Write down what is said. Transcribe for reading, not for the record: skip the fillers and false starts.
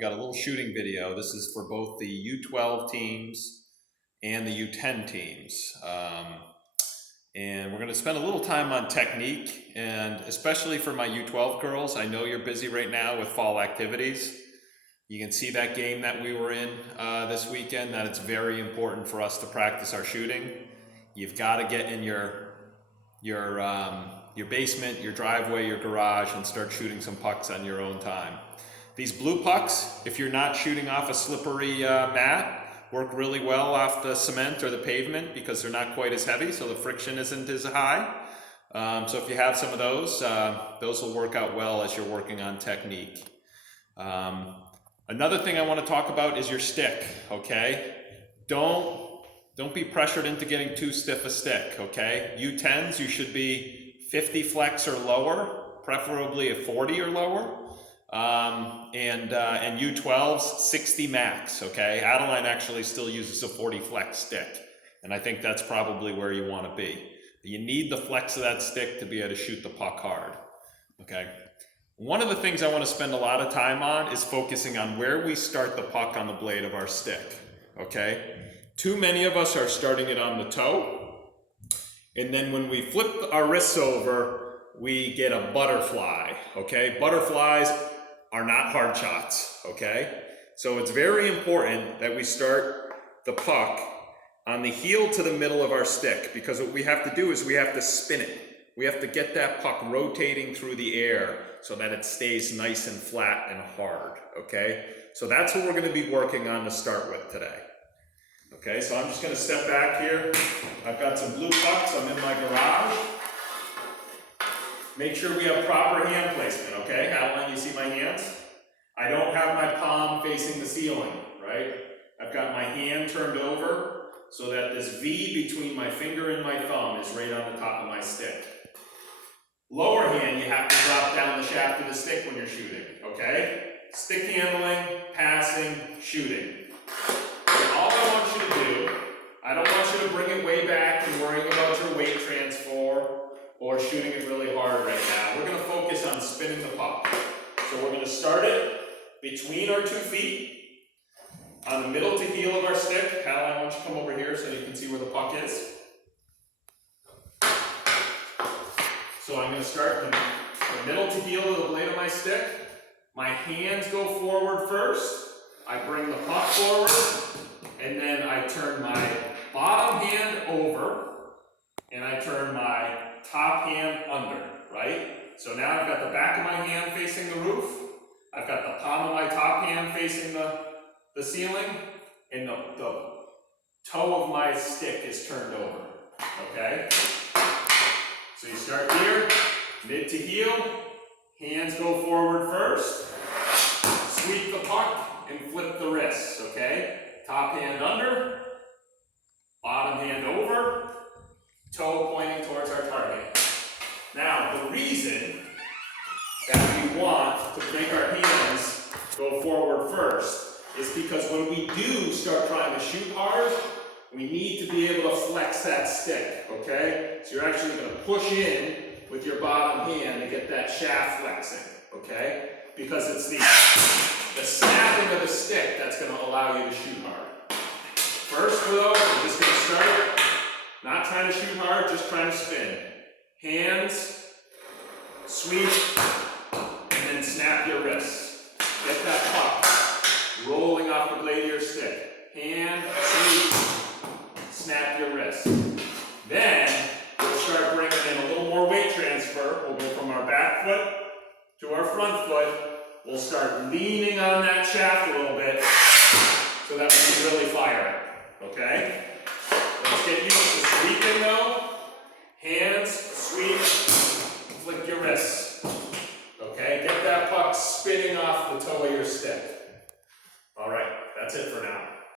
got a little shooting video. This is for both the U12 teams and the U10 teams. And we're going to spend a little time on technique, and especially for my U12 girls, I know you're busy right now with fall activities. You can see that game that we were in this weekend, that it's very important for us to practice our shooting. You've got to get in your basement, your driveway, your garage, and start shooting some pucks on your own time. These blue pucks, if you're not shooting off a slippery mat, work really well off the cement or the pavement because they're not quite as heavy, so the friction isn't as high. So if you have some of those will work out well as you're working on technique. Another thing I want to talk about is your stick, okay? Don't be pressured into getting too stiff a stick, okay? U10s, you should be 50 flex or lower, preferably a 40 or lower. And U12s, 60 max, okay? Adeline actually still uses a 40 flex stick, and I think that's probably where you want to be. You need the flex of that stick to be able to shoot the puck hard, okay? One of the things I want to spend a lot of time on is focusing on where we start the puck on the blade of our stick, okay? Too many of us are starting it on the toe, and then when we flip our wrists over, we get a butterfly, okay? Butterflies are not hard shots, okay? So it's very important that we start the puck on the heel to the middle of our stick, because what we have to do is we have to spin it. We have to get that puck rotating through the air so that it stays nice and flat and hard, okay? So that's what we're gonna be working on to start with today. Okay, so I'm just gonna step back here. I've got some blue pucks, I'm in my garage. Make sure we have proper hand placement, okay? Adeline, you see my hands? I don't have my palm facing the ceiling, right? I've got my hand turned over so that this V between my finger and my thumb is right on the top of my stick. Lower hand, you have to drop down the shaft of the stick when you're shooting, okay? Stick handling, passing, shooting. And all I want you to do, I don't want you to bring it way back and worrying about your weight transfer or shooting it really hard right now. We're gonna focus on spinning the puck. So we're gonna start it between our 2 feet, on the middle to heel of our stick. Adeline, why don't you come over here so you can see where the puck is. So I'm gonna start in the middle to heel of the blade of my stick. My hands go forward first. I bring the puck forward, and then I turn my bottom hand over, and I turn my top hand under, right? So now I've got the back of my hand facing the roof. I've got the palm of my top hand facing the ceiling, and the toe of my stick is turned over, okay? So you start here, mid to heel, hands go forward first, sweep the puck, and flip the wrists, okay? Top hand under, bottom hand over, toe pointing towards our target. Now, the reason that we want to make our hands go forward first is because when we do start trying to shoot hard, we need to be able to flex that stick, okay? So you're actually going to push in with your bottom hand to get that shaft flexing, okay? Because it's the snapping of the stick that's going to allow you to shoot hard. First, though, we're just going to start. Not trying to shoot hard, just trying to spin. Hands, sweep, and then snap your wrists. Get that puck rolling off the blade of your stick. Hand, sweep, snap your wrist. Then we'll start bringing in a little more weight transfer. We'll go from our back foot to our front foot. We'll start leaning on that shaft a little bit so that we can really fire it, okay? Let's get used to sweeping though. Hands, sweep,